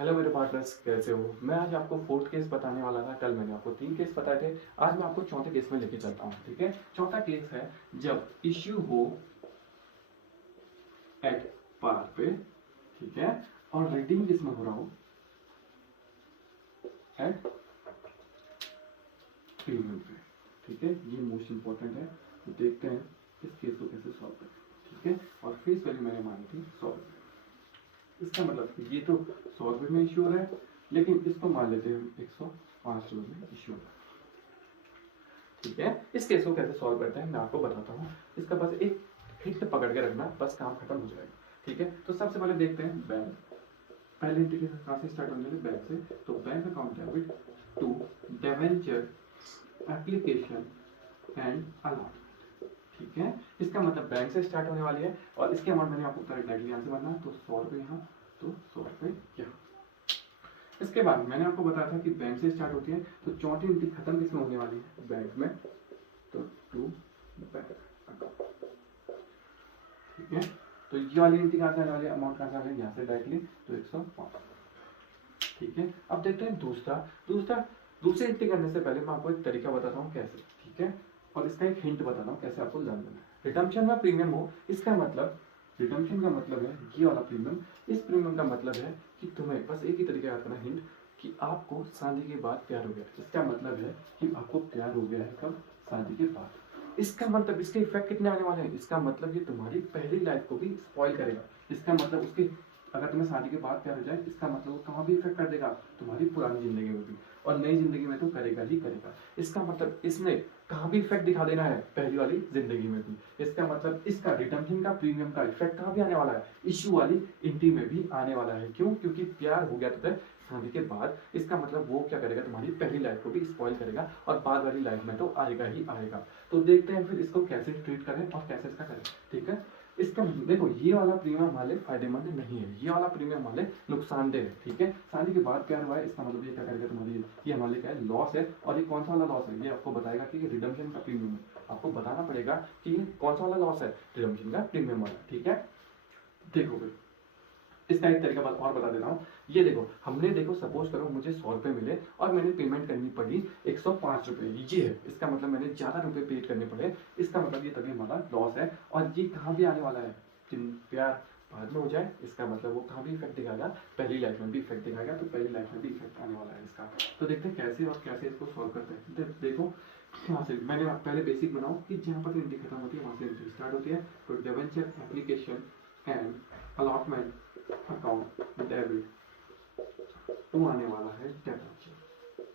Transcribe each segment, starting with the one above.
Hello मेरे partners, कैसे हो? मैं आज आपको फोर्थ केस बताने वाला था। कल मैंने आपको 3 केस बताए थे। आज मैं आपको चौथे केस में लेके चलता हूँ। ठीक है, चौथा केस है जब इश्यू हो एट पार पे, ठीक है, और रीडिंग किसमें हो रहा हो एट प्रीमियम पे। ठीक है, ये मोस्ट इंपॉर्टेंट है। तो देखते हैं इस केस को कैसे सॉल्व करें। ठीक है, और फेस वैल्यू मैंने मानी थी 100 रुपये। इसका मतलब ये तो 100 रुपये में इश्योर है, लेकिन इसको मान लेते हैं हम 105 रुपये में इश्योर है। ठीक है, इस केस को कैसे सॉल्व करते हैं मैं आपको बताता हूँ। इसका बस एक हिट पकड़ के रखना, बस काम खत्म हो जाएगा। ठीक है, तो सबसे पहले देखते हैं बैंक। पहले एंट्री कहाँ से स्टार्ट होने वाली? बैंक से। तो bank account debit to debenture application and allowance. ठीक है, इसका मतलब बैंक से स्टार्ट होने वाली है और इसके अमाउंट मैंने आपको डायरेक्टली यहाँ से भरना है। तो 100 रुपये यहाँ, तो 100 रुपये यहाँ। इसके बाद मैंने आपको बताया था कि बैंक से स्टार्ट होती है, तो चौथी एंट्री खत्म किसमें होने वाली है? बैंक में। तो टू बैंक अकाउंट। ठीक है, तो ये वाली एंट्री कहाँ से आने वाली है? अमाउंट कहाँ से आने वाली है? यहाँ से डायरेक्टली, तो 105। ठीक है, अब देखते हैं दूसरी एंट्री करने से पहले मैं आपको एक तरीका बताता हूँ कैसे। ठीक है, और इसका एक हिंट बताता हूँ कैसे आपको लर्न करना है। रिडम्पशन में प्रीमियम हो, इसका मतलब रिडम्पशन का मतलब है ये वाला प्रीमियम। इस प्रीमियम का मतलब है कि तुम्हें बस एक ही तरीके याद करना हिंट, कि आपको शादी के बाद प्यार हो गया। इसका मतलब है कि आपको प्यार हो गया है कब? शादी के बाद। इसका मतलब इसके इफेक्ट कितने आने वाले हैं? इसका मतलब ये तुम्हारी पहली लाइफ को भी स्पॉइल करेगा। इसका मतलब उसके अगर तुम्हें शादी के बाद प्यार हो जाए, इसका मतलब वो कहाँ भी इफेक्ट कर देगा? तुम्हारी पुरानी जिंदगी में भी, और नई जिंदगी में तो करेगा ही करेगा। इसका मतलब इसने कहाँ भी इफेक्ट दिखा देना है? पहली वाली जिंदगी में भी। इसका मतलब इसका रिडम्पशन का प्रीमियम का इफेक्ट कहाँ भी आने वाला है? इश्यू वाली एंट्री में भी आने वाला है। क्यों? क्योंकि प्यार हो गया तुझे शादी के बाद। इसका मतलब वो क्या करेगा? तुम्हारी पहली लाइफ को भी स्पॉइल करेगा और बाद वाली लाइफ में तो आएगा ही आएगा। तो देखते हैं फिर इसको कैसे ट्रीट करें और कैसे इसका करें। ठीक है, इसका देखो, ये वाला प्रीमियम हमारे फायदेमंद नहीं है, ये वाला प्रीमियम हमारे नुकसानदेह है। ठीक है, शादी के बाद प्यार हुआ है, इसका मतलब ये क्या करेगा? तुम्हारी ये हमारे लिए क्या है? लॉस है। और ये कौन सा वाला लॉस है? ये आपको बताएगा कि ये रिडम्पशन का प्रीमियम है। आपको बताना पड़ेगा कि ये कौन सा वाला लॉस है? रिडम्पशन का प्रीमियम वाला। ठीक है, देखो फिर इसका एक तरीका और बता देता हूँ। ये देखो, हमने देखो सपोज करो मुझे 100 रुपये मिले और मैंने पेमेंट करनी पड़ी 105 रुपये। ये है, इसका मतलब मैंने ज्यादा रुपए पेड करने पड़े। इसका मतलब ये तभी हमारा लॉस है। और ये कहाँ भी आने वाला है? प्यार बाद में हो जाए, इसका मतलब वो कहाँ भी इफेक्ट दिखाएगा? पहली लाइफ में भी इफेक्ट दिखाएगा। तो पहली लाइफ में भी इफेक्ट आने वाला है इसका। तो देखते हैं कैसे और कैसे इसको सॉल्व करते हैं। देखो यहाँ से मैंने पहले बेसिक बनाओ कि जहाँ पर एंट्री खत्म होती है वहां से एंट्री स्टार्ट होती है। तो debenture application and allotment account debit to आने वाला है डेवेंचर।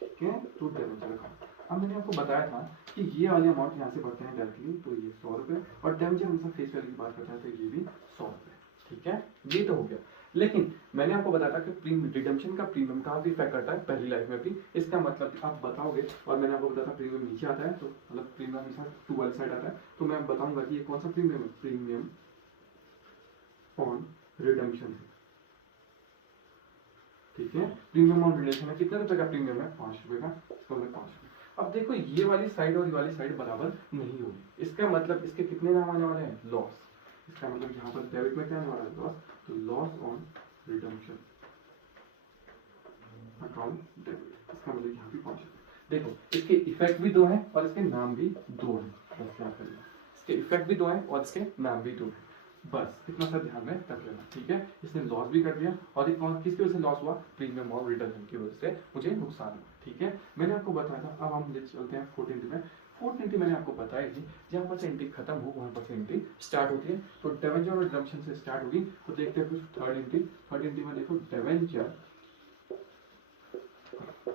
ठीक है, टू डेवेंचर अकाउंट। अब मैंने आपको बताया था कि ये वाले अमाउंट यहाँ से भरते हैं डायरेक्टली, तो ये 100 रुपये, और डेवेंचर हमेशा फेस वैल्यू की बात करता है, तो ये भी 100 रुपये। ठीक है, ये तो हो गया। लेकिन मैंने आपको बताया था कि रिडम्पशन का प्रीमियम कहाँ भी इफेक्ट करता है? पहली लाइफ में भी। इसका मतलब आप बताओगे, और मैंने आपको बताया था प्रीमियम नीचे आता है, तो मतलब प्रीमियम हमेशा टू वाली साइड आता है। तो मैं बताऊंगा कि ये कौन सा प्रीमियम है? प्रीमियम ऑन रिडम्पशन है। ठीक है, प्रीमियम ऑन रिडम्पशन है। कितने रुपए का प्रीमियम है? 5 रुपए का। इसको मैं 5 रुपए। अब देखो, ये वाली साइड और ये वाली साइड बराबर नहीं होगी। इसका मतलब इसके कितने नाम आने वाले हैं? लॉस। इसका मतलब यहाँ पर डेबिट में क्या आने वाला है? लॉस। तो loss on redemption account debit. इसका मतलब यहाँ भी 5 रुपए। देखो, इसके इफेक्ट भी दो है और इसके नाम भी दो है। बस याद करिए, इसके इफेक्ट भी दो है और इसके नाम भी दो है। बस इतना सा ध्यान में रख लेना। ठीक है, इसने लॉस भी कर दिया, और एक कौन किसकी वजह से लॉस हुआ? प्रीमियम और रिडम्पशन की वजह से मुझे नुकसान हुआ। ठीक है, मैंने आपको बताया था। अब हम चलते हैं फोर्थ एंट्री में। फोर्थ एंट्री मैंने आपको बताया थी, जहाँ पर से एंट्री खत्म हो वहां पर से एंट्री स्टार्ट होती है। तो डेवेंचर और रिडम्पशन से स्टार्ट होगी। तो देखते हैं फिर थर्ड एंट्री। थर्ड एंट्री में देखो, debenture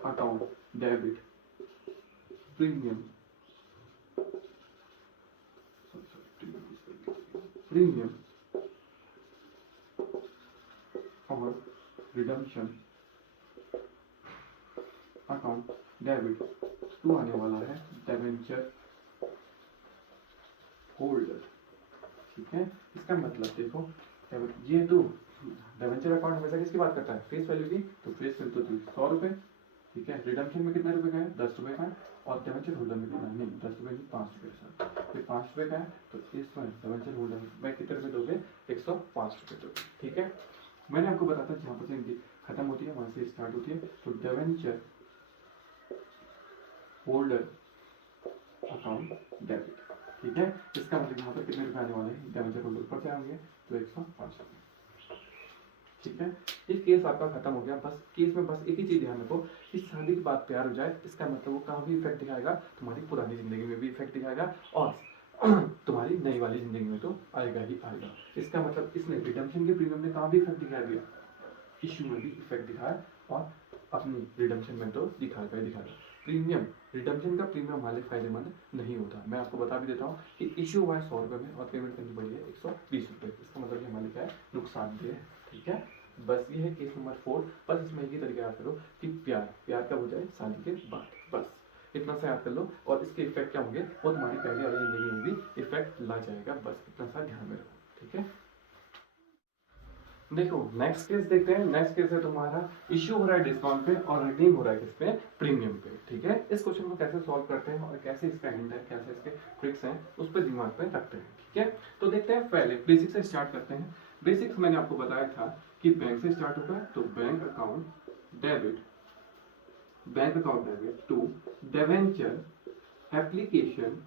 account debit premium premium और रिडम्पशन अकाउंट डेबिट टू आने वाला है डेवेंचर होल्डर। ठीक है, इसका मतलब देखो, ये तो डेवेंचर अकाउंट हमेशा किसकी बात करता है? फेस वैल्यू की। तो फेस वैल्यू तो 100 रुपए। ठीक है, रिडम्पशन में कितने रुपए का है? 10 रुपए का है। और डेवेंचर होल्डर में कितना? नहीं, 10 रुपए नहीं, 5 रुपए सर। ये 5 रुपए का है। तो इसमें डेवेंचर होल्डर में कितने रुपए दोगे? 105 रुपए दोगे। ठीक है, मैंने आपको बताया था जहां पर से इनकी खत्म होती है वहां से स्टार्ट होती है, तो डिवेंचर होल्डर अकाउंट डेबिट, ठीक है। इसका मतलब यहाँ पर कितने रुपए आने वाले हैं, डिवेंचर होल्डर ऊपर से आएंगे तो 105 रुपए, ठीक है। ये केस आपका खत्म हो गया। बस केस में बस एक ही चीज ध्यान रखो कि शादी के बाद प्यार हो जाए, इसका मतलब वो कहाँ भी इफेक्ट दिखाएगा, तुम्हारी पुरानी जिंदगी में भी इफेक्ट दिखाएगा और तुम्हारी नई वाली जिंदगी में तो आएगा ही आएगा। इसका मतलब इसने रिडम्पशन के प्रीमियम में कहाँ भी इफेक्ट दिखा दिया, इश्यू में भी इफेक्ट दिखाया और अपनी रिडम्पशन में तो दिखाएगा ही दिखाएगा। प्रीमियम, रिडम्पशन का प्रीमियम हमारे फायदेमंद नहीं होता। मैं आपको बता भी देता हूँ कि इश्यू हुआ है 100 रुपये में और पेमेंट करनी पड़ी है 120 रुपये, इसका मतलब ये हमारे क्या है, नुकसानदेह है, ठीक है। बस ये है केस नंबर 4। बस इसमें एक ही तरीका याद करो कि प्यार कब हो जाए, शादी के बाद, बस इतना सा याद कर लो और इसके इफेक्ट क्या होंगे वो तुम्हारी पहले वाली जिंदगी में भी इफेक्ट ला जाएगा, बस इतना सा ध्यान में रखो, ठीक है। देखो नेक्स्ट केस देखते हैं। नेक्स्ट केस है तुम्हारा इश्यू हो रहा है डिस्काउंट पे और रिडीम हो रहा है किस पे, प्रीमियम पे, ठीक है। इस क्वेश्चन को कैसे सॉल्व करते हैं और कैसे इसका हिंट है, कैसे इसके ट्रिक्स हैं, उस पर दिमाग पे रखते हैं, ठीक है। तो देखते हैं, पहले बेसिक से स्टार्ट करते हैं। बेसिक्स मैंने आपको बताया था कि बैंक से स्टार्ट होगा, तो bank account debit to debenture application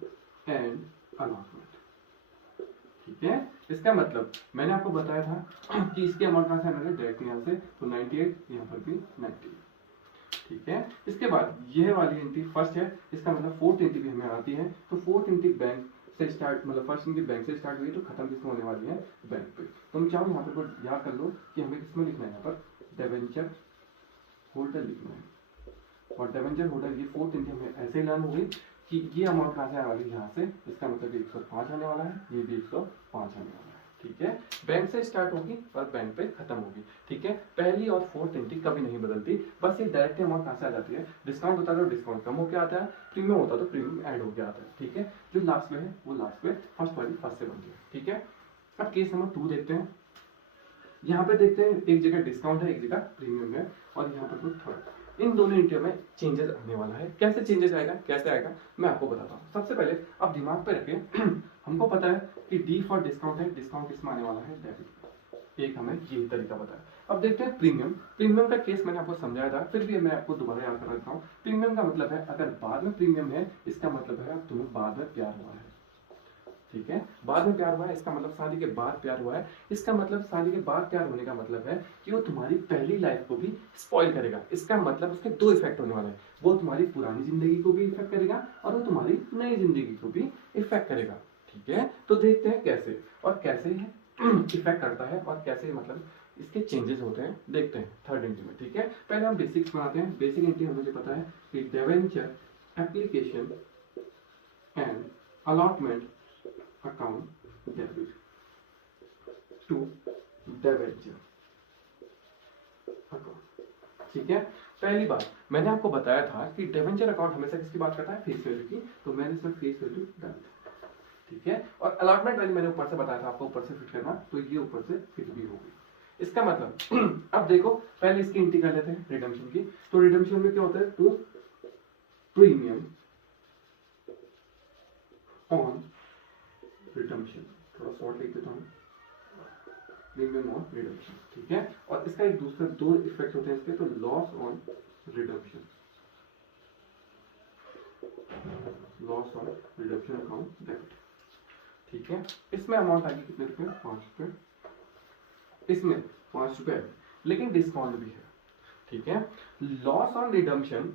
and allotment, ठीक है। इसका मतलब मैंने आपको बताया था कि इसके अमाउंट कहां से आना है, डायरेक्ट यहां से, तो 98, यहां पर भी 98, ठीक है। इसके बाद यह वाली एंट्री फर्स्ट है, इसका मतलब फोर्थ एंट्री भी हमें आती है, तो फोर्थ एंट्री बैंक से स्टार्ट, मतलब फर्स्ट एंट्री बैंक से स्टार्ट हुई तो खत्म किसमें होने वाली है, बैंक पे। तो हम चाहो यहाँ पर याद कर लो कि हमें किसमें लिखना है, यहाँ पर डिवेंचर होल्डर लिखना है, और डिवेंचर होल्डर ये फोर्थ एंट्री हमें ऐसे ही लर्न हो गई कि ये अमाउंट कहाँ से आने वाली है, यहाँ से, इसका मतलब 105 आने वाला है, ये भी 105 आने वाला है, ठीक है। बैंक से स्टार्ट होगी और बैंक पे खत्म होगी, ठीक है। पहली और फोर्थ एंट्री कभी नहीं बदलती, बस ये डायरेक्ट अमाउंट कहाँ से आ जाती है, डिस्काउंट होता है तो डिस्काउंट कम होकर आता है, प्रीमियम होता है तो प्रीमियम ऐड होकर आता है, ठीक है। जो लास्ट में है वो लास्ट में फर्स्ट वाली फर्स्ट से बनती है, ठीक है। अब केस नंबर 2 देखते हैं। यहाँ पे देखते हैं एक जगह डिस्काउंट है, एक जगह प्रीमियम है, और यहाँ पर कुछ थर्ड, इन दोनों एंट्री में चेंजेस आने वाला है। कैसे चेंजेस आएगा, कैसे आएगा, मैं आपको बताता हूँ। सबसे पहले आप दिमाग पे रखिए हमको पता है कि डी फॉर डिस्काउंट है, डिस्काउंट किसमें आने वाला है, डेबिट। एक हमें यही तरीका पता है। अब देखते हैं प्रीमियम। प्रीमियम का केस मैंने आपको समझाया था, फिर भी मैं आपको दोबारा याद करा देता हूँ। प्रीमियम का मतलब है अगर बाद में प्रीमियम है, इसका मतलब है अब तुम्हें बाद में प्यार हुआ है, ठीक है। बाद में प्यार हुआ है, इसका मतलब शादी के बाद प्यार हुआ है, इसका मतलब शादी के बाद प्यार होने का मतलब है कि वो तुम्हारी पहली लाइफ को भी स्पॉइल करेगा। इसका मतलब उसके दो इफेक्ट होने वाले हैं, वो तुम्हारी पुरानी जिंदगी को भी इफेक्ट करेगा और वो तुम्हारी नई जिंदगी को भी इफेक्ट करेगा, ठीक है। तो देखते हैं कैसे और कैसे इफेक्ट करता है और कैसे मतलब इसके चेंजेस होते हैं, देखते हैं थर्ड एंट्री में, ठीक है। पहले हम बेसिक्स बनाते हैं। बेसिक एंट्री हमें मुझे पता है कि debenture application and allotment account debit to debenture account, ठीक है। पहली बात मैंने आपको बताया था कि डिवेंचर अकाउंट हमेशा किसकी बात करता है, फेस वैल्यू की, तो मैंने इसमें फेस वैल्यू डाल दिया, ठीक है। और अलॉटमेंट वैल्यू मैंने ऊपर से बताया था आपको ऊपर से फिट करना, तो ये ऊपर से फिट भी होगी। इसका मतलब अब देखो पहले इसकी एंट्री कर लेते हैं रिडम्पशन की। तो रिडम्पशन में क्या होता है, टू प्रीमियम ऑन रिडम्पशन, थोड़ा शॉर्ट लिख देता हूँ, प्रीमियम ऑन रिडम्पशन, ठीक है। और इसका एक दूसरा दो इफेक्ट होते हैं इसके, तो loss on redemption, loss on redemption account debit, ठीक है। इसमें अमाउंट आएगी कितने रुपए, 5 रुपए, इसमें 5 रुपए, लेकिन डिस्काउंट भी है, ठीक है। लॉस ऑन रिडम्पशन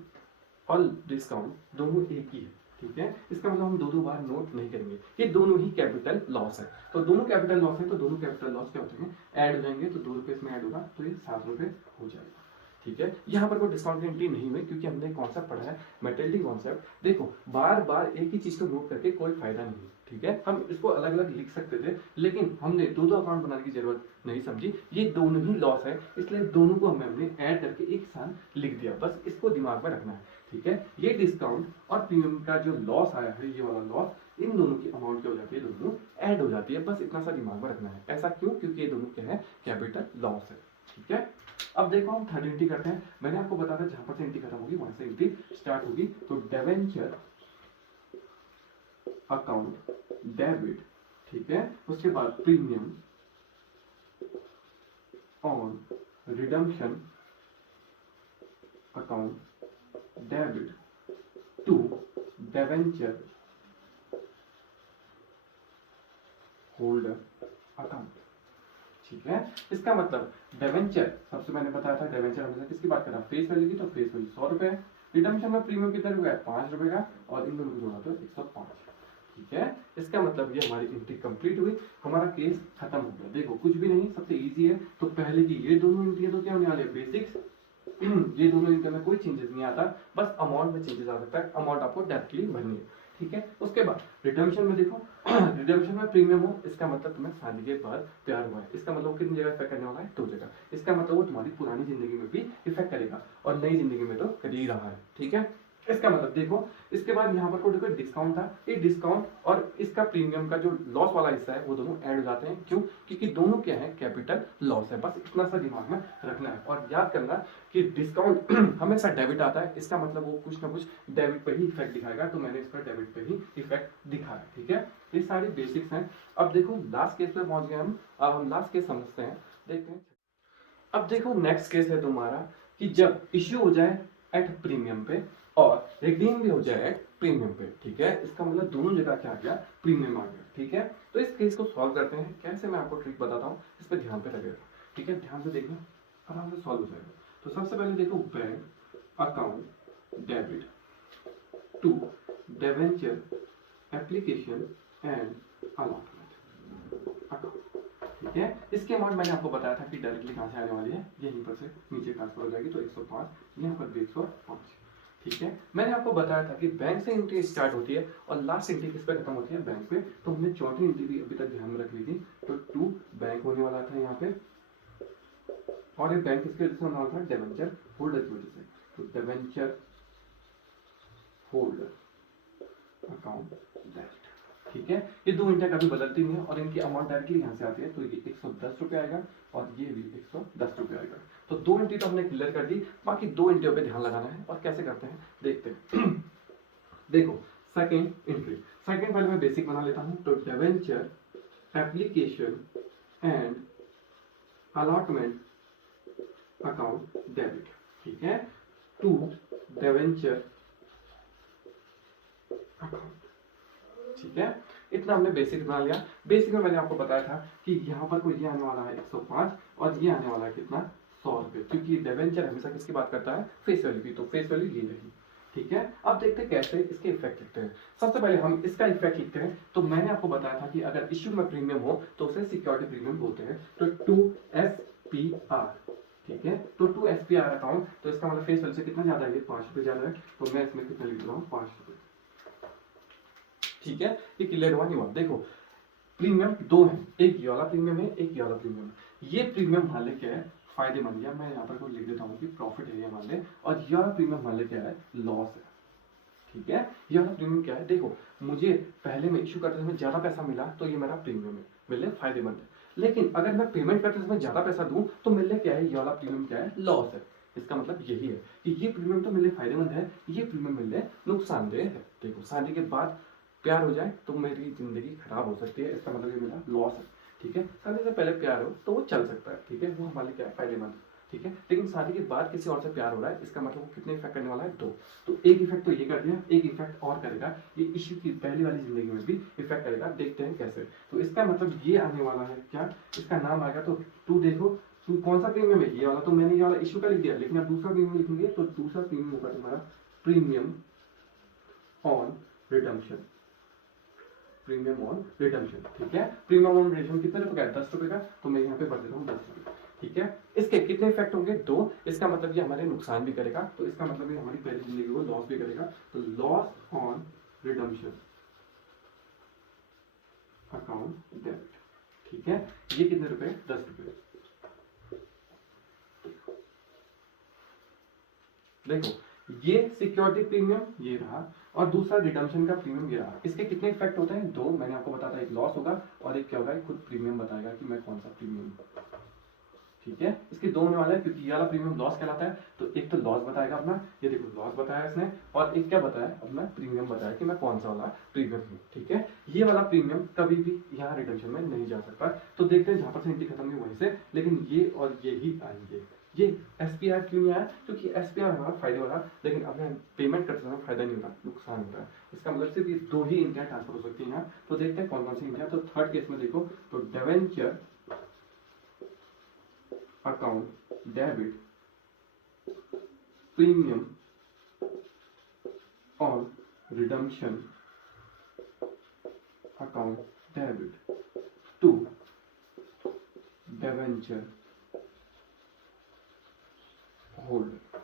और डिस्काउंट दोनों एक ही है, ठीक है। इसका मतलब हम दो बार नोट नहीं करेंगे, ये दोनों ही कैपिटल लॉस है। तो दोनों कैपिटल लॉस है, तो दोनों कैपिटल लॉस क्या होते हैं, ऐड हो जाएंगे, तो 2 रुपए इसमें ऐड होगा, तो ये 7 रुपए हो जाएगा, ठीक है। यहाँ पर कोई डिस्काउंट की एंट्री नहीं हुई क्योंकि हमने कॉन्सेप्ट पढ़ा है मेटल्टी कॉन्सेप्ट। देखो बार बार एक ही चीज को नोट करके कोई फायदा नहीं, ठीक है। हम इसको अलग अलग लिख सकते थे, लेकिन हमने दो अकाउंट बनाने की जरूरत नहीं समझी। ये दोनों ही लॉस है, इसलिए दोनों को हमने ऐड करके एक साथ लिख दिया, बस इसको दिमाग में रखना है, ठीक है। ये डिस्काउंट और प्रीमियम का जो लॉस आया है, ये वाला लॉस, इन दोनों की अमाउंट क्या हो जाती है, दोनों ऐड हो जाती है, बस इतना सा दिमाग में रखना है। ऐसा क्यों, क्योंकि ये दोनों क्या है, कैपिटल लॉस है, ठीक है। अब देखो हम थर्ड एंट्री करते हैं। मैंने आपको बताया था जहां पर से एंट्री खत्म होगी वहां से एंट्री स्टार्ट होगी, तो डिवेंचर अकाउंट डेबिट, ठीक है। उसके बाद premium on redemption account debit to debenture holder account. ठीक है, इसका मतलब डिबेंचर, सबसे मैंने बताया था डिबेंचर हमेशा किसकी बात कर रहा है, फेस वैल्यू की, तो फेस वैल्यू 100 रुपए है। रिडम्पशन में प्रीमियम कितना रुपया है, 5 रुपए का, और इन दोनों को जोड़ा तो 105। ठीक है, इसका मतलब ये हमारी एंट्री कंप्लीट हुई, हमारा केस खत्म हो गया। देखो कुछ भी नहीं, सबसे इजी है। तो पहले की ये दोनों एंट्री तो क्या होने वाले हैं, बेसिक्स। ये दोनों एंट्री में कोई चेंजेस नहीं आता, बस अमाउंट में चेंजेस आ सकता है, अमाउंट आपको डायरेक्टली भरनी है। ठीक है, उसके बाद रिडम्पशन में देखो रिडम्पशन में प्रीमियम हो, इसका मतलब तुम्हें शादी के बाद प्यार हुआ है, इसका मतलब कितनी जगह इफेक्ट करने वाला है, 2 जगह। इसका मतलब वो तुम्हारी पुरानी जिंदगी में भी इफेक्ट करेगा और नई जिंदगी में तो कर ही रहा है। ठीक है, इसका मतलब देखो, इसके बाद यहाँ पर कोई डिस्काउंट था, ये डिस्काउंट और इसका प्रीमियम का जो लॉस वाला हिस्सा है वो दोनों ऐड हो जाते हैं। क्यों, क्योंकि दोनों क्या है, कैपिटल लॉस है। बस इतना सा दिमाग में रखना है और याद करना कि डिस्काउंट हमेशा डेबिट आता है, इसका मतलब वो कुछ ना कुछ डेबिट पे ही इफेक्ट दिखाएगा, तो मैंने इस पर डेबिट पे ही इफेक्ट दिखाया। ठीक है, ये सारी बेसिक्स हैं। अब देखो लास्ट केस पे पहुंच गए हम, अब हम लास्ट केस समझते हैं, देखते हैं। अब देखो नेक्स्ट केस है तुम्हारा कि जब इश्यू हो जाए एट प्रीमियम पे और रिडीम भी हो जाए एट प्रीमियम पे। ठीक है, इसका मतलब दोनों जगह क्या आ गया, प्रीमियम आ गया। ठीक है, तो इस केस को सॉल्व करते हैं, कैसे मैं आपको ट्रिक बताता हूँ, इस पर ध्यान पे लगेगा। ठीक है, ध्यान से देखना, आराम से सॉल्व हो जाएगा। तो सबसे पहले देखो, bank account debit to debenture application and allotment account. ठीक है, इसके अमाउंट मैंने आपको बताया था कि डायरेक्टली कहां से आने वाली है, यहीं पर से नीचे ट्रांसफर हो जाएगी, तो 105, यहाँ पर भी 105। ठीक है, मैंने आपको बताया था कि बैंक से एंट्री स्टार्ट होती है और लास्ट एंट्री किस पे खत्म होती है, बैंक पे। तो हमने चौथी एंट्री भी अभी तक ध्यान में रख ली थी, तो 2 बैंक होने वाला था यहाँ पे, और ये बैंक किसके वजह से होने वाला था, डिबेंचर होल्डर की वजह से। तो डिबेंचर होल्डर अकाउंट डेबिट। ठीक है, ये 2 एंट्री कभी बदलती नहीं है और इनकी अमाउंट डायरेक्टली यहाँ से आती है, तो ये 110 रुपए आएगा और ये भी 110 रुपए आएगा। तो 2 एंट्री तो हमने क्लियर कर दी, बाकी 2 एंट्रियों पे ध्यान लगाना है और कैसे करते हैं देखते हैं। देखो सेकेंड एंट्री, सेकेंड पहले मैं बेसिक बना लेता हूँ। तो debenture application and allotment account debit. ठीक है, टू डिबेंचर अकाउंट। ठीक है, इतना हमने बेसिक बना लिया। बेसिक में मैंने आपको बताया था कि यहाँ पर कोई ये आने वाला है 105 और ये आने वाला है कितना, 100 रुपए, क्योंकि डिबेंचर हमेशा किसकी बात करता है, फेस वैल्यू की, तो फेस वैल्यू ये रही। ठीक है, अब देखते हैं कैसे इसके इफेक्ट लिखते हैं। सबसे पहले हम इसका इफेक्ट लिखते हैं। तो मैंने आपको बताया था कि अगर इश्यू में प्रीमियम हो तो उसे सिक्योरिटी प्रीमियम बोलते हैं। तो 2SPR। ठीक है, तो 2SPR अकाउंट, तो इसका मतलब फेस वैल्यू से कितना ज्यादा है, 5 रुपए ज्यादा है, तो मैं इसमें कितना लिख रहा हूँ, 5 रुपए। ठीक है, ये क्लियर हुआ नहीं हुआ। देखो प्रीमियम 2 है, एक ये वाला प्रीमियम है, एक ये वाला प्रीमियम है। ये प्रीमियम मान ले क्या है, फायदेमंद, या मैं यहाँ पर कोई लिख देता हूँ कि प्रॉफिट है ये मान ले, और ये वाला प्रीमियम मान ले क्या है, लॉस है। ठीक है, ये वाला प्रीमियम क्या है, देखो मुझे पहले में इश्यू करते समय ज्यादा पैसा मिला तो ये मेरा प्रीमियम है, मेरे लिए फायदेमंद है। लेकिन अगर मैं पेमेंट करते समय ज्यादा पैसा दूं तो मेरे लिए क्या है, ये वाला प्रीमियम क्या है, लॉस है। इसका मतलब यही है कि ये प्रीमियम तो मेरे लिए फायदेमंद है, ये प्रीमियम मेरे लिए नुकसानदेह है। देखो शादी के बाद प्यार हो जाए तो मेरी जिंदगी खराब हो सकती है, इसका मतलब ये मेरा लॉस है। ठीक है, शादी से पहले प्यार हो तो वो चल सकता है, ठीक है, वो हमारे लिए क्या है, फायदेमंद। ठीक है, लेकिन शादी के बाद किसी और से प्यार हो रहा है, इसका मतलब वो कितने इफेक्ट करने वाला है, 2। तो एक इफेक्ट तो ये कर दिया, एक इफेक्ट और करेगा, ये इश्यू की पहली वाली जिंदगी में भी इफेक्ट करेगा। देखते हैं कैसे। तो इसका मतलब ये आने वाला है क्या, इसका नाम आएगा, तो 2 देखो, तो कौन सा प्रीमियम है, ये वाला। तो मैंने ये वाला इश्यू का लिख दिया, लेकिन अब दूसरा प्रीमियम लिखेंगे, तो दूसरा प्रीमियम होगा तुम्हारा premium on redemption. Premium on redemption. ठीक है, प्रीमियम ऑन रिडम्पशन कितने रुपए का है, 10 रुपए का, तो मैं यहाँ पे भर देता हूँ 10 रुपए। ठीक है, इसके कितने इफेक्ट होंगे, 2। इसका मतलब ये हमारे नुकसान भी करेगा, तो इसका मतलब ये हमारी पहली जिंदगी को लॉस भी करेगा। तो loss on redemption account debit. ठीक है, ये कितने रुपए, 10 रुपए। देखो ये सिक्योरिटी प्रीमियम ये रहा और दूसरा रिडम्पशन का प्रीमियम ये रहा। इसके कितने इफेक्ट होते हैं, 2। मैंने आपको बताया था, एक लॉस होगा और एक क्या होगा, खुद प्रीमियम बताएगा कि मैं कौन सा प्रीमियम। ठीक है, इसके दो होने वाला है क्योंकि ये वाला प्रीमियम लॉस कहलाता है, तो एक तो लॉस बताएगा अपना, ये देखो लॉस बताया इसने, और एक क्या बताया अपना प्रीमियम बताया कि मैं कौन सा वाला प्रीमियम हूँ। ठीक है, ये वाला प्रीमियम कभी भी यहाँ रिडम्पशन में नहीं जा सकता। तो देखते हैं जहां पर से एंट्री खत्म हुई वहीं से, लेकिन ये और ये ही आएंगे। ये एसपीआर क्यों नहीं आया? क्योंकि एसपीआर हमारा फायदे वाला, लेकिन अब पेमेंट करते समय फायदा नहीं हो रहा, नुकसान हो रहा है। इसका मतलब सिर्फ ये दो ही इंडिया ट्रांसफर हो सकती है यहाँ। तो देखते हैं कौन कौन सी इंडिया। तो थर्ड केस में देखो, तो debenture account debit premium on redemption account debit to debenture holder.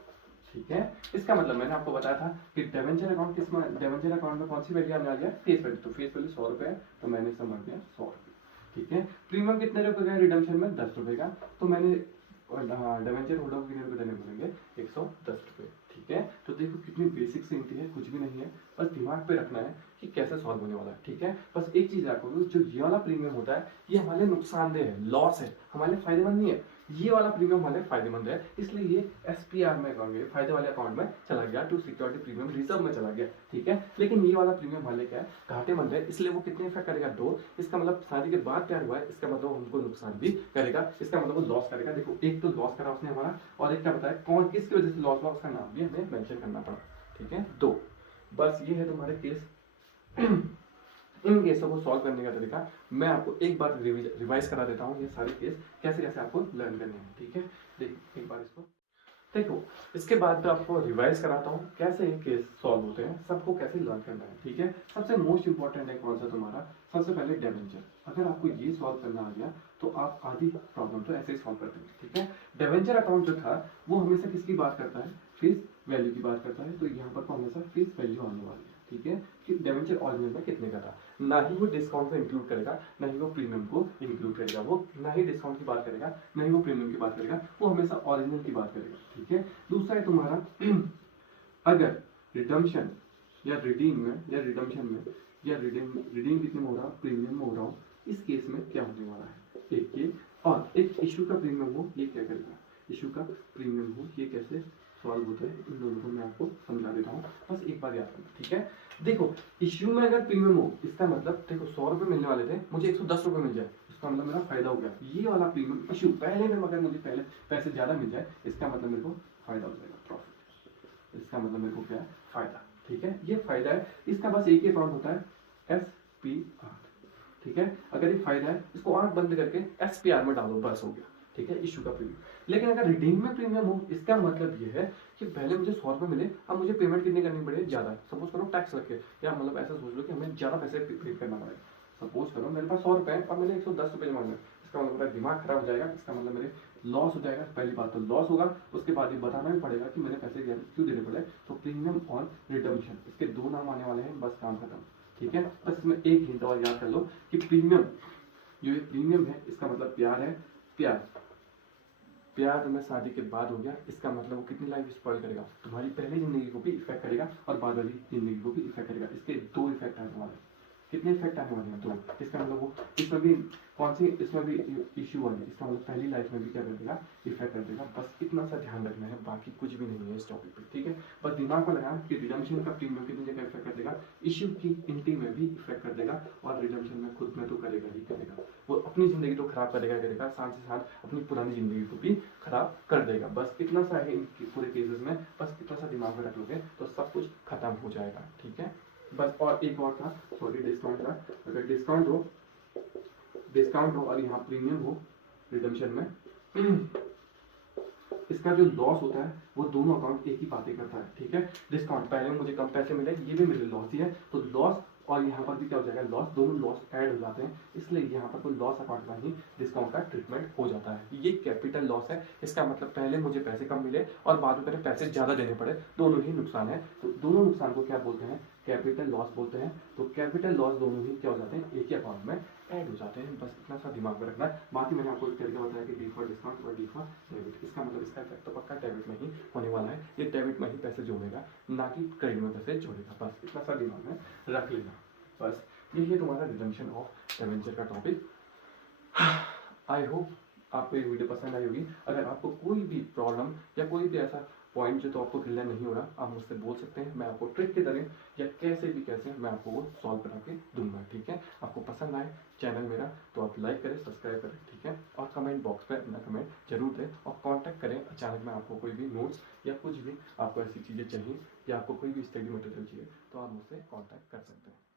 ठीक है, इसका मतलब मैंने आपको बताया था कि डिवेंचर अकाउंट किसमें, डिवेंचर अकाउंट में कौन सी वैल्यू आने वाली है? Face value. तो फेस वैल्यू 100 रुपए है, तो मैंने समझ दिया 100 रुपए। ठीक है, प्रीमियम कितने रुपए का है रिडम्पशन में? 10 रुपए का, तो मैंने डिवेंचर होल्डर को कितने रुपए देने पड़ेंगे? 110 रुपए। ठीक है, तो देखो कितनी बेसिक सी एंट्री है, कुछ भी नहीं है, बस दिमाग पे रखना है कि कैसे सॉल्व होने वाला है। ठीक है, बस एक चीज रखोगे, जो ये वाला प्रीमियम होता है ये हमारे लिए नुकसानदेह है, लॉस है, हमारे लिए फायदेमंद नहीं है। ये वाला प्रीमियम हमारे फायदेमंद है, इसलिए ये एसपीआर में अकाउंट, फायदे वाले अकाउंट में चला गया, टू सिक्योरिटी प्रीमियम रिजर्व में चला गया। ठीक है, लेकिन ये वाला प्रीमियम हमारे क्या है? घाटेमंद है, इसलिए वो कितने इफेक्ट करेगा? 2। इसका मतलब शादी के बाद तैयार हुआ है, इसका मतलब हमको नुकसान भी करेगा, इसका मतलब वो लॉस करेगा। देखो एक तो लॉस करा उसने हमारा, और एक क्या बताया कौन किसकी वजह से लॉस हुआ, उसका नाम भी हमें मेंशन करना पड़ा। ठीक है, 2। बस ये है तुम्हारे केस। इन केसों को सॉल्व करने का तरीका मैं आपको एक बार रिवाइज करा देता हूँ, ये सारे केस कैसे कैसे आपको लर्न करने हैं। ठीक है, देखो एक बार इसको देखो, इसके बाद मैं आपको रिवाइज कराता हूँ कैसे ये केस सॉल्व होते हैं, सबको कैसे लर्न करना है। ठीक है, सबसे मोस्ट इंपॉर्टेंट है कौन सा तुम्हारा? सबसे पहले डिवेंचर। अगर आपको ये सॉल्व करना आ गया तो आप आधी प्रॉब्लम तो ऐसे ही सॉल्व कर देंगे। ठीक है, डिवेंचर अकाउंट जो था वो हमेशा किसकी बात करता है? फेस वैल्यू की बात करता है, तो यहाँ पर हमेशा फेस वैल्यू आने वाली है। ठीक है, कि डिवेंचर ओरिजिनल में कितने का था, ना ही वो डिस्काउंट को इंक्लूड करेगा, ना ही वो प्रीमियम को इंक्लूड करेगा, वो ना ही डिस्काउंट की बात करेगा, ना ही वो प्रीमियम की बात करेगा, वो हमेशा ओरिजिनल की बात करेगा। ठीक है, दूसरा है तुम्हारा अगर रिडम्पशन या रिडीम में या रिडम्पशन में या रिडीम कितने में हो रहा, प्रीमियम में हो रहा हो, इस केस में क्या होने वाला है? एक ये, और एक इशू का प्रीमियम हो, ये क्या करेगा? इशू का प्रीमियम हो, ये कैसे सॉल्व होता है, इन दोनों को मैं आपको समझा देता हूँ, बस एक बार याद करना। ठीक है, देखो इश्यू में अगर प्रीमियम हो, इसका मतलब देखो 100 रुपए मिलने वाले थे, मुझे 110 रुपए मिल जाए, इसका मतलब मेरा फायदा हो गया। ये वाला प्रीमियम इश्यू पहले में अगर मुझे पहले पैसे ज्यादा मिल जाए, इसका मतलब मेरे को फायदा हो जाएगा, प्रॉफिट। इसका मतलब मेरे को क्या है? फायदा। ठीक है, ये फायदा है, इसका बस एक ही अकाउंट होता है, एसपीआर। ठीक है, अगर ये फायदा है, इसको आंख बंद करके एसपीआर में डालो, बस हो गया। ठीक है, इशू का प्रीमियम। लेकिन अगर रिडीम में प्रीमियम हो, इसका मतलब ये है कि पहले मुझे 100 रुपए मिले, अब मुझे पेमेंट कितनी करनी पड़े? ज्यादा। सपोज करो टैक्स रखे, या मतलब ऐसा सोच लो कि हमें ज्यादा पैसे पे करना पड़ेगा। सपोज करो मेरे पास 100 रुपए है और मैंने 110 रुपए जमा किया, इसका मतलब मेरा दिमाग खराब हो जाएगा, इसका मतलब मेरे लॉस हो जाएगा। पहली बात तो लॉस होगा, उसके बाद ये बताना भी पड़ेगा कि मैंने पैसे क्यों देने पड़े। तो प्रीमियम और रिडम्पशन, इसके दो नाम आने वाले हैं, बस काम खत्म। ठीक है, बस इसमें एक हिंट और याद कर लो कि प्रीमियम, जो ये प्रीमियम है इसका मतलब प्यार है, प्यार। प्यार में शादी के बाद हो गया, इसका मतलब वो कितनी लाइफ स्पॉइल करेगा, तुम्हारी पहली जिंदगी को भी इफेक्ट करेगा और बाद वाली जिंदगी को भी इफेक्ट करेगा। इसके दो इफेक्ट आने वाले हैं। कितने इफेक्ट आने वाले हैं? दो। इसका मतलब वो इसमें भी कौन सी, इसमें भी इश्यू वाली, इसका मतलब पहली लाइफ में भी क्या कर देगा? इफेक्ट कर देगा। बस इतना सा ध्यान रखना है, बाकी कुछ भी नहीं है इस टॉपिक पे। ठीक है, बस दिमाग में लगाना कि रिडम्पशन का प्रीमियम कितनी जगह इफेक्ट कर देगा, इश्यू की इंटी में भी इफेक्ट कर देगा, और रिडम्पशन में खुद में तो करेगा ही करेगा। वो अपनी जिंदगी तो खराब करेगा, साथ ही साथ अपनी पुरानी जिंदगी को भी खराब कर देगा। बस इतना सा है इन पूरे केसेस में, बस इतना सा दिमाग में रख लोगे तो सब कुछ खत्म हो जाएगा। ठीक है, बस। और एक और था, सॉरी, डिस्काउंट था। अगर डिस्काउंट हो और यहाँ प्रीमियम हो रिडम्पशन में, इसका जो लॉस होता है वो दोनों अकाउंट एक ही बातें करता है। ठीक है, डिस्काउंट पहले मुझे कम पैसे मिले, ये भी मेरे लॉस ही है, तो लॉस और यहाँ पर भी क्या हो जाएगा? लॉस, दोनों लॉस ऐड हो जाते हैं, इसलिए यहाँ पर कोई लॉस अकाउंट में ही डिस्काउंट का ट्रीटमेंट हो जाता है। ये कैपिटल लॉस है, इसका मतलब पहले मुझे पैसे कम मिले और बाद में मेरे पैसे ज्यादा देने पड़े, दोनों ही नुकसान है। तो दोनों नुकसान को क्या बोलते हैं? कैपिटल लॉस बोलते हैं। तो कैपिटल लॉस दोनों ही क्या हो जाते हैं? एक ही अकाउंट में ऐड हो जाते हैं। बस इतना सा दिमाग में रखना है। बाकी मैंने आपको एक तरीका बताया कि डी फॉर डिस्काउंट और डी फॉर डेबिट, इसका मतलब इसका इफेक्ट तो पक्का डेबिट में ही होने वाला है। ये डेबिट में ही पैसे जोड़ेगा, ना कि क्रेडिट में पैसे जोड़ेगा। बस इतना सा दिमाग में रख लेना। बस यही है तुम्हारा रिडम्पशन ऑफ डिवेंचर का टॉपिक। आई होप आपको ये वीडियो पसंद आई होगी। अगर आपको कोई भी प्रॉब्लम या कोई भी ऐसा पॉइंट जो तो आपको क्लियर नहीं हो रहा, आप मुझसे बोल सकते हैं। मैं आपको ट्रिक के तरह या कैसे मैं आपको वो सॉल्व करा के दूंगा। ठीक है, आपको पसंद आए चैनल मेरा तो आप लाइक करें, सब्सक्राइब करें। ठीक है, और कमेंट बॉक्स में अपना कमेंट जरूर दें और कांटेक्ट करें। अचानक में आपको कोई भी नोट्स या कुछ भी आपको ऐसी चीज़ें चाहिए या आपको कोई भी स्टडी मटेरियल चाहिए तो आप मुझसे कांटेक्ट कर सकते हैं।